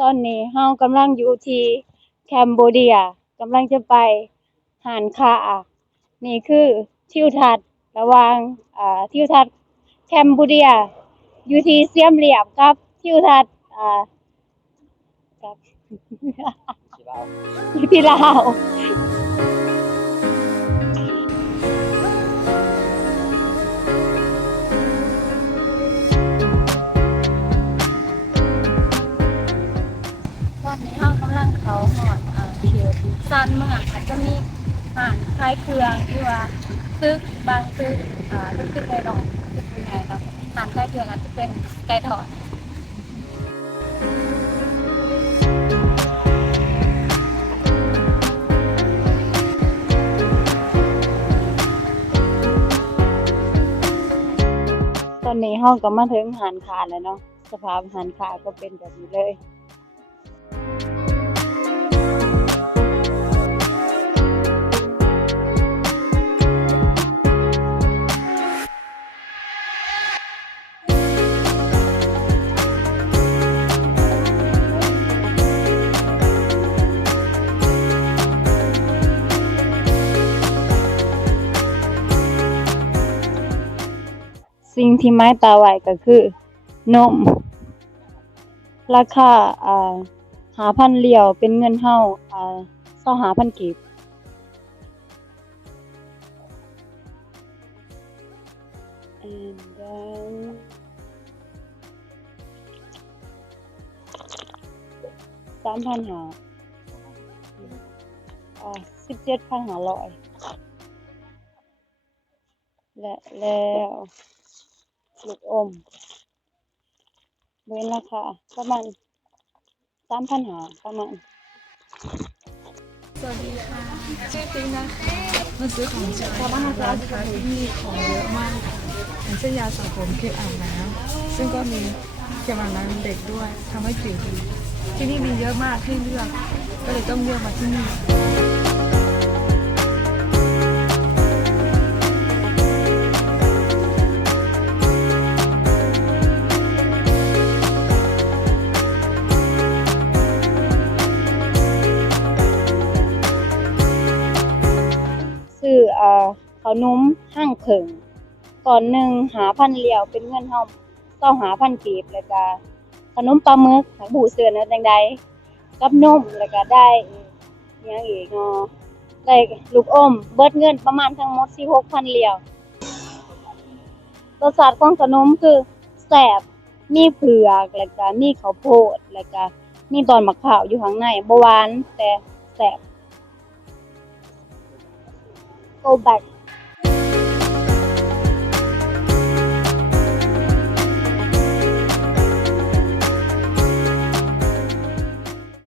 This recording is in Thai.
ตอนนี้เฮากำลังอยู่ที่แคมโบเดียกำลังจะไปหานคานี่คือทิวทัศน์ระหว่างทิวทัศน์แคมโบเดียอยู่ที่เสียมเรียบกับทิวทัศน์กับอยู่ที่ลาวตอนนี้เฮากำลังเขาหอดเขตซานเมืองอาจจะมีร้านขายเครื่องที่ว่าตึกบางตึกตึกไก่ดอกตึกยังไงครับร้านขายเครื่องอาจจะเป็นไก่ทอดตอนนี้เฮาก็มาถึงหานคาแล้วเนาะสภาพหานคาก็เป็นแบบนี้เลยสิ่งที่ไม้ตาไว้ก็คือนมราคา5,000เหรียวเป็นเงินเฮา25,000กีบand then 3,500 17,500และแล้วลูกอมเว้นราคาประมาณ 3,500 ประมาณสวัสดีค่ะชื่อปิ๊งนะคะมาซื้อของใช้ร้านค้าที่นี่ของเยอะมากอย่างเช่นยาสระผมครีมอาบน้ำซึ่งก็มีครีมอาบน้ำเด็กด้วยทำให้ผิวดีที่นี่มีเยอะมากให้เลือกก็เลยต้องเลือกมาที่นี่ซื้อขนมห้างเผิงก่อนหนึ่ง5,000เหรียวเป็นเงินเฮา25,000กีบแล้วก็ขนมปลาหมึกหูเสือนะจังใดกับนมแล้วก็ได้อิหยังอีกเนาะได้ลูกอมเบิดเงินประมาณทั้งหมด16,000เหรียวรสชาติของขนมคือแซ่บมีเผือกแล้วก็มีข้าวโพดแล้วก็มีตอนมะพร้าวอยู่ข้างในบ่หวานแต่แซ่บ go back